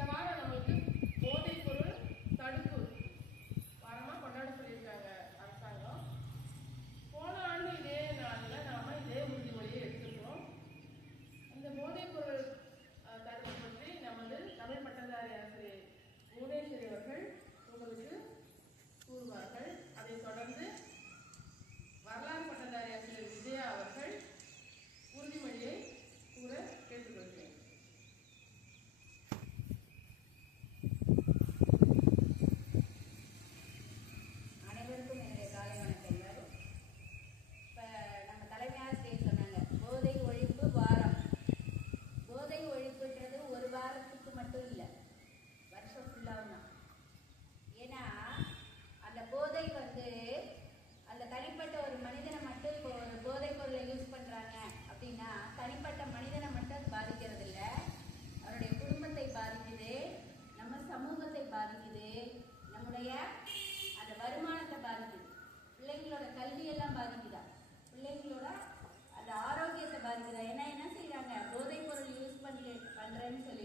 இந்த வாரம் நம்மளுக்கு போதைப் பொருள் தடுப்பு வாரமா கொண்டாட சொல்லியிருக்காங்க அரசாங்கம். போன ஆண்டு இதே நாளில் நாம இதே உறுதிமொழியை எடுத்துக்கிறோம். இந்த போதைப் பொருள் தடுப்பு பற்றி நமது தமிழ் பட்டதாரி ஆசிரியர் புவனேஸ்வரி அவர்கள் உங்களுக்கு கூறுவார்கள். அதைத் தொடர்ந்து வரலாறு பட்டதாரி ஆசிரியர் விஜயா அவர்கள் உறுதிமொழியை கூற கேட்டுக்கொள்கிறேன். அனைவருக்கும் என்னுடைய காலை வணக்கங்கள். இப்போ நம்ம தலைமையாசிரியர் சொன்னாங்க போதை ஒழிப்பு வாரம். போதை ஒழிப்புன்றது ஒரு வாரத்துக்கு மட்டும் இல்லை, வருஷம் ஃபுல்லாகவும் தான். ஏன்னா அந்த போதை அந்த தனிப்பட்ட ஒரு மனிதனை மட்டும் இப்போ ஒரு போதைப் பொருளை யூஸ் பண்ணுறாங்க அப்படின்னா தனிப்பட்ட மனிதனை மட்டும் அது பாதிக்கிறது இல்லை, அவருடைய குடும்பத்தை பாதிக்குது, நம்ம சமூகத்தை பாதிக்குது, நம்முடைய அந்த வருமானத்தை பாதிக்குது, பிள்ளைங்களோட கல்வியெல்லாம் பாதிக்குதா, பிள்ளைங்களோட அந்த ஆரோக்கியத்தை பாதிக்குதா. ஏன்னா என்ன செய்யறாங்க, போதைப் பொருள் யூஸ் பண்றேன்னு சொல்லி